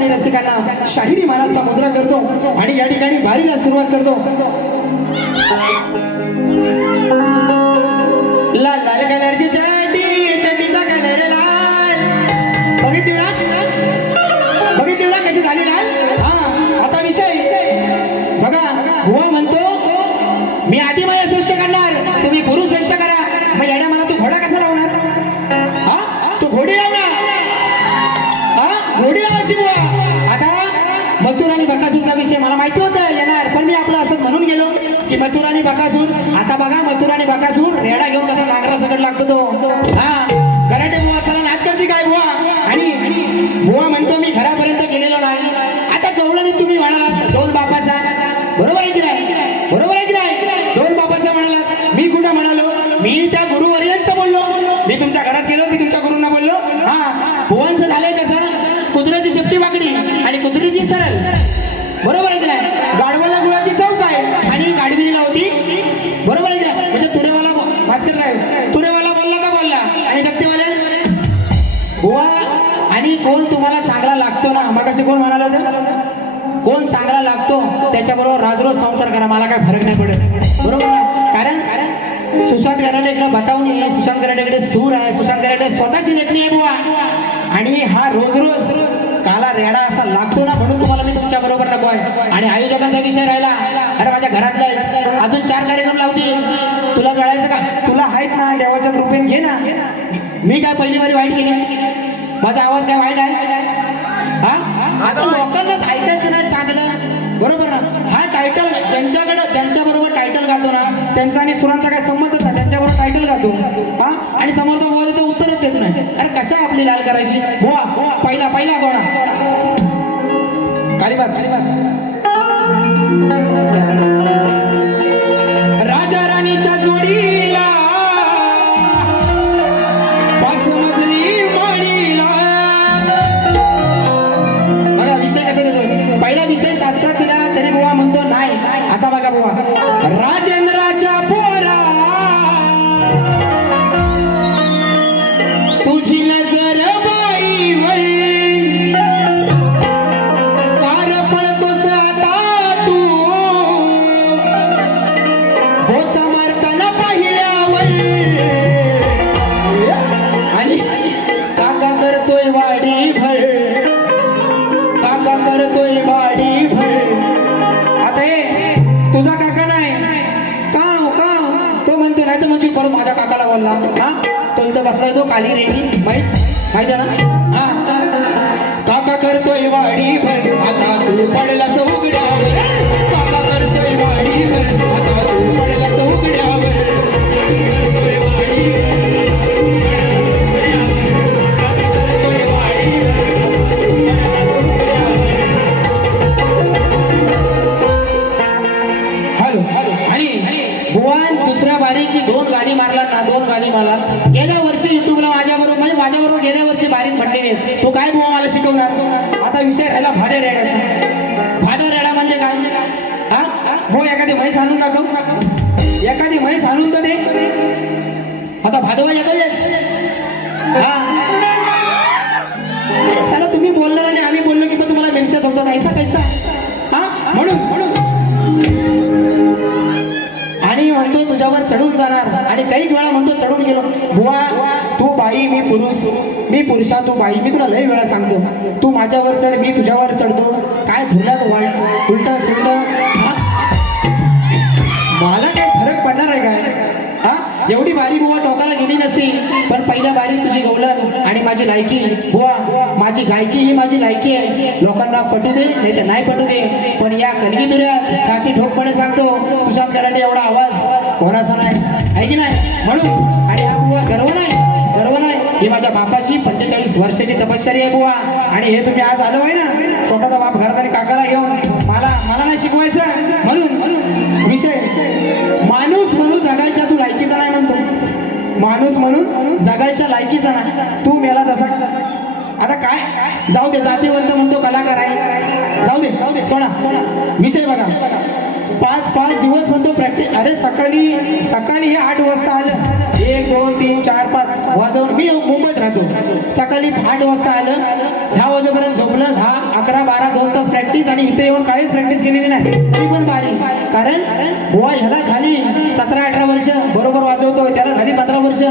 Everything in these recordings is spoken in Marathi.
मी रसिकांना शाहिरी मानाचा मुजरा करतो आणि या ठिकाणी बारीला सुरुवात करतो. लाल लाल कलरची चड्डी, चड्डीचा कलर लाल. बघितली ना कशी झाली लाल. हा आता विषय बघा. बुवा म्हणतो मी आधी माझ्या श्रेष्ठ करणार, तुम्ही पुरुष श्रेष्ठ करा. मग येण्या मला तू घोडा कसा लावणार? हा तू घोडी लावणार. हा घोडी लावायची बुवा. आता मथुर आणि बकासूरचा विषय मला माहिती होतं येणार, पण मी आपलं असं म्हणून गेलो की मथुर आणि बकासूर. आता बघा मथुर आणि बकासूर रेडा घेऊन कसा नांगरा सकट लागतो तो. हा कराटे बुवा चला नाच करते काय बुवा. आणि बुवा म्हणतो मी घरापर्यंत गेलेलो नाही. आता कवळणी तुम्ही म्हणालात दोन बापाचा, बरोबर आहे की नाही? बरोबर आहे की नाही? दोन बापाचा म्हणालात. मी कुठं म्हणालो? मी त्या गुरुवर्यांचं बोललो. मी तुमच्या घरात गेलो, मी तुमच्या गुरूंना बोललो. हा बुवांचं झालंय कसं? कुत्र्याची शेपटी वाकडी आणि कुत्रीची सरळ, बरोबर आहे की नाही? गाढवाला गुळाची चौक आहे आणि गाडविणीला होती, बरोबर आहे की नाही? म्हणजे तुरेवाला वाचकर साहेब, तुरेवाला बोलला का बोलला आणि शक्तीवाल्या बुवा. आणि कोण तुम्हाला चांगला लागतो ना, मगाशी कोण म्हणाला होतं? कोण चांगला लागतो त्याच्याबरोबर राजरोज संसार करा, मला काय फरक नाही पडत, बरोबर ना? कारण सुशांत कराटेकडे बतावणी आहे, सुशांत कराटेकडे सूर आहे, सुशांत कराटे स्वतःची लेखणी आहे बुवा. आणि हा रोज रोज काला रेडा असा लागतो ना, म्हणून तुम्हाला मी तुमच्या बरोबर नको आहे. आणि आयोजकांचा विषय राहिला. अरे माझ्या घरातलं अजून 4 कार्यक्रम लावतील, तुला जळायचं का? तुला आहेत ना, देवाच्या कृपेने घे ना. मी काय पहिली वारी वाईट केली? माझा आवाज काय वाईट आहे? हा आता लोकांनाच ऐकायचं नाही चांगलं, बरोबर ना? हा टायटल ज्यांच्या बरोबर टायटल गातो ना, त्यांचा आणि सुरांचा काय संबंधच नाही, त्यांच्याबरोबर टायटल गातो. हा आणि समोरचा बुवा तिथे उत्तरच देत नाही. अरे कशा आपली लाल करायची बुवा? पहिला गोळा कालीबाज. राजा राणीच्या जोडीला 5 मजली माडीला. बघा विषय कसा देतो. पहिला विषय शास्त्रात दिला तरी बुवा म्हणतो नाही. आता बघा बुवा, राजेंद्राच्या पोरा तुझी नजर बाई वै, कार पळतोस आता तू बोचा मारताना पाहिल्यावर. आणि काका करतोय वाडी भर, काका करतोय वाडी भर. आता हे तुझा काका नाही का? तो म्हणतो नाही तर म्हणजे परत माझ्या काकाला बोलला. हा तो इथं बसलाय, तो काली रेडी माहिती ना. हा काका करतोय वाडी भर, आता तू पडलास उघड्यावर. काका करतोय वाडी भर, आता तू पडलास उघड्यावर. दुसऱ्या बारीची 2 गाणी मारला ना, 2 गाणी मला गेल्या वर्षी युट्यूबला माझ्याबरोबर गेल्या वर्षी बारीच म्हटलेली. तू काय बुवा मला शिकवणार? आता विषय राहिला भाद्या रेड्याचा. भाद्या रेडा म्हणजे काय? हा भाऊ एखादी म्हैस आणून दाखव, एखादी म्हैस आणून तर दे. आता भादवा येतो हा साला तुम्ही बोलणार आणि आम्ही बोललो की मग तुम्हाला मिरच्या झोपतात, ऐसा कैसा? हा म्हणून आणि म्हणतो तुझ्यावर चढून जाणार. आणि काही वेळा म्हणतो चढून गेलो. बुवा तू बाई मी पुरुष, मी पुरुषा तू बाई. मी तुला लई वेळा सांगतो, तू माझ्यावर चढ मी तुझ्यावर चढतो. काय धुरल्यात वाट उलटा सुलट. मला काय फरक पडणार आहे काय? हा एवढी बारी बुवा टोकाला गेली नसती, पण पहिल्या बारी तुझी गवलन आणि माझी लायकी. बुवा माझी गायकी ही माझी लायकी आहे. लोकांना पटू दे नाही तर नाही पटू दे, पण या कलगीतुऱ्यात छाती ठोकपणे सांगतो सुशांत कराटे एवढा आवाज कोणाचा नाही, आहे की नाही? म्हणून आणि हा बुवा गर्व नाही ही माझ्या बापाची 45 वर्षाची तपश्चर्या आहे बुवा. आणि हे तुम्ही आज आलो आहे ना, स्वतःचा बाप घरात आणि काकाला घेऊन मला नाही शिकवायचं. म्हणून विषय माणूस म्हणून जगायच्या तू लायकीचा नाही म्हणतो. माणूस म्हणून जगायच्या लायकीचा नाही. तू मेला तसा आता काय जाऊ दे, जातीवंत म्हणतो कलाकार आहे, जाऊ दे सोडा. विषय बघा, 5 दिवस म्हणतो प्रॅक्टिस. अरे सकाळी हे 8 वाजता आलं, 1 2 3 4 5 वाजवून. मी मुंबईत राहतो. सकाळी 8 वाजता आलं, 10 वाजेपर्यंत झोपलं, 10 11 आणि इथे येऊन काहीच प्रॅक्टिस केलेली नाही तरी पण बारी. कारण बुवा ह्याला झाली 17-18 वर्ष बरोबर वाजवतोय, त्याला झाली 15 वर्ष.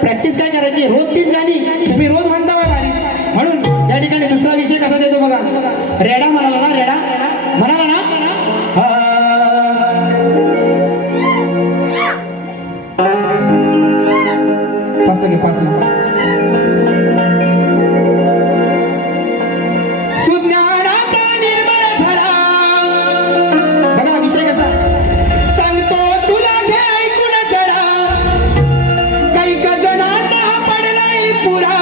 प्रॅक्टिस काय करायची, रोज तीच गाणी तुम्ही रोज म्हणता बारी. म्हणून या ठिकाणी दुसरा विषय कसा देतो बघा. रेडा म्हणाला ना, रेडा म्हणाला ना. पाच लगे सुज्ञानाचा निर्मळ झरा. बघा विषय कसा सांगतो तुला, घे ऐकून जरा. काही जणांना पडलाय पुरा,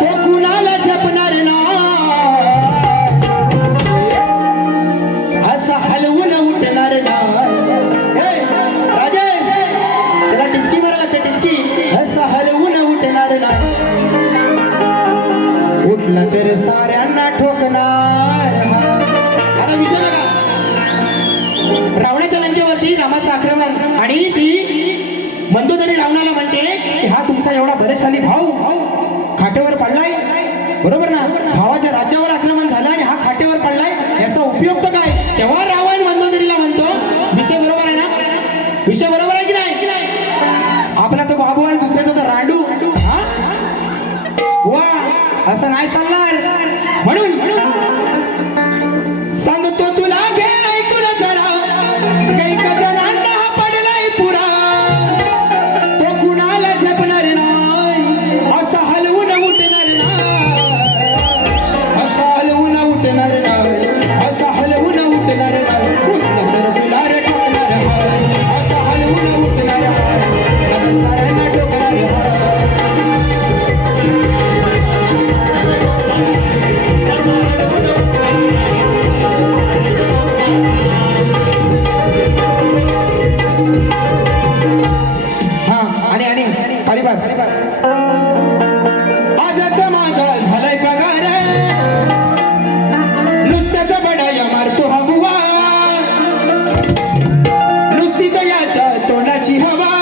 तो कुणाला झेपणार ना. असा हलवून उठणार ना. राजेश त्याला टिचकी मारा लागते, टिचकी. असा हलवून उठणार ना. उठला तर साऱ्यांना ठोकणार. आता विषय बघा, रावणाच्या लंकेवरती रामाचं आक्रमण आणि ती मंदोदरी रावणाला म्हणते की हा तुमचा एवढा बलशाली भाऊ खाटेवर पडलाय, बरोबर ना. भावाच्या राज्यावर आक्रमण झालं आणि हा खाटेवर पडलाय, याचा उपयोग तर काय. तेव्हा रावण मंदोदरीला म्हणतो, विषय बरोबर आहे ना, विषय बरोबर आहे की नाही. आपला तो बाबू आणि दुसऱ्याचा तर रांडू. वा असं नाही चालणार. म्हणून सांगतो तुला, घे ऐकून जरा. काही जणांना पडलाय पुरा, तो कुणाला झेपणार नाही. असा हलवून उठणार नाही, असा हलवून उठणार नाही, असा हलवून उठणार नाही. उठलं तर तुला रे ठोकणार हाय, असा हलवून उठणार हाय, साऱ्यांना ठोकणार हाय. कालिदास आजचा माझा झालाय पगार, नुसत्याचा बडाया मारतो हा बुवा. नुसतीच याच्या तोंडाची हवा,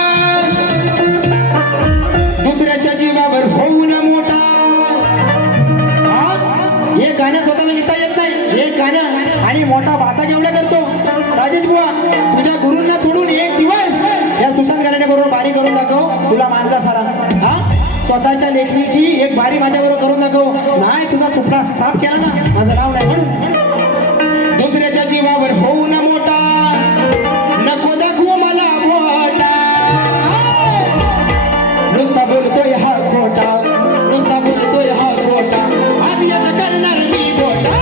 दुसऱ्याच्या जीवावर होऊन मोठा. हे गाणं स्वतःला लिहिता येत नाही, हे गाणं आणि मोठा भाता केवढा करतो. राजेश बुवा तुझ्या गुरूंना सोडून एक दिवस या सुशांत गाण्याच्या बरोबर बारी करून दाखव, तुला मानला सारा. हा स्वतःच्या लेखणीची एक बारी माझ्या बरोबर करून दाखव. नाही तुझा चुपडा साफ केला ना, माझं नाव नाही. म्हणून दुसऱ्याच्या जीवावर होऊ ना मोठा, नको दाखवू मला मोठा. नुसता बोलतोय हा खोटा, नुसता बोलतोय हा खोटा. आज याचा करणार मी गोटा,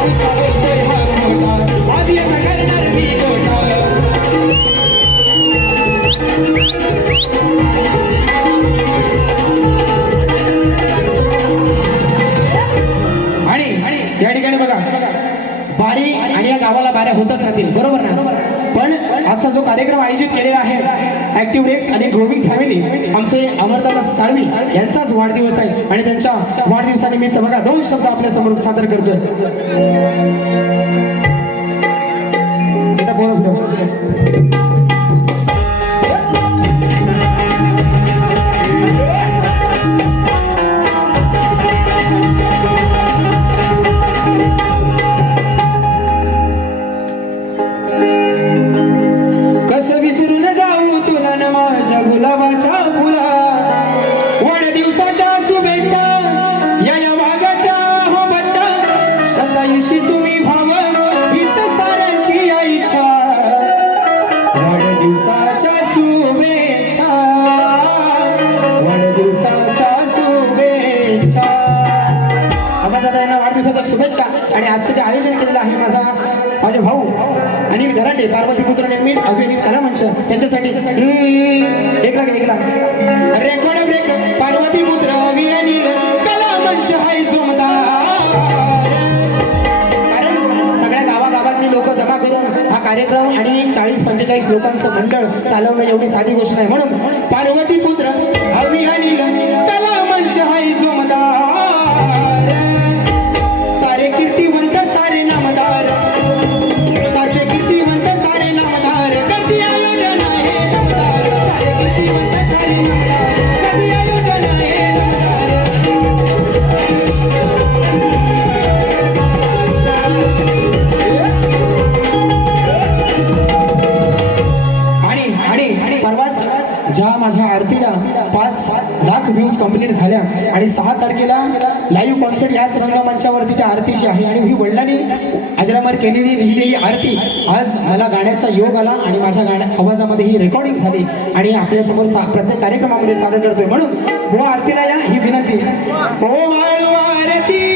नुसता बोलतोय हा खोटा. आज याचा करणार मी गोटा. आणि या ठिकाणी बघा बारी आणि या गावाला बाऱ्या होतच राहतील, बरोबर ना. पण आजचा जो कार्यक्रम आयोजित केलेला आहे ऍक्टिव्ह रेक्स आणि ग्रोविंग फॅमिली, आमचे अमरदादा साळवी यांचाच वाढदिवस आहे आणि त्यांच्या वाढदिवसानिमित्त बघा 2 शब्द आपल्या समोर सादर करतोय. कसं विसरून जाऊ तुला न माझ्या गुलाबाच्या फुला. वाढदिवसाच्या शुभेच्छा या वाघाच्या हो बच्चा. 27 तुम्ही भाव हीच साऱ्यांची इच्छा. वाढदिवसाच्या शुभेच्छा, वाढदिवसाच्या शुभेच्छा. दादा यांना वाढदिवसाच्या शुभेच्छा. आणि आजचं जे आयोजन केलेलं आहे माझे भाऊ अनिल घराटे, पार्वतीपुत्र निर्मित अभिनीत कला मंच, त्यांच्यासाठी एक लाख रेकॉर्ड ब्रेक. पार्वतीपुत्र अभिनीत कला मंच हाय जोमदार. कारण सगळ्या गावागावातली लोक जमा करून हा कार्यक्रम आणि 40-45 लोकांचं मंडळ चालवणं एवढी साधी गोष्ट नाही. म्हणून पार्वतीपुत्र अभिनीत कला मंच हाय जोमदार. सारे कीर्तिवंत सारे नामदार, सारे कीर्तिवंत सारे नामदार. गर्दी आयोजन आहे नामदार. सारे कीर्तिवंत सारे नामदार, गर्दी आयोजन आहे नामदार. ह्या माझ्या आरतीला 5 लाख व्ह्यूज कंप्लीट झाल्या आणि 6 तारखेला लाईव्ह कॉन्सर्ट याच रंगमंचावरती त्या आरतीची आहे आणि ही वडिलांनी अजरामर केलेली लिहिलेली आरती आज मला गाण्याचा योग आला आणि माझ्या आवाजामध्ये ही रेकॉर्डिंग झाली आणि आपल्यासमोर प्रत्येक कार्यक्रमामध्ये सादर करतोय. म्हणून बुवा आरतीला या ही विनंती. ओ वाळू आरती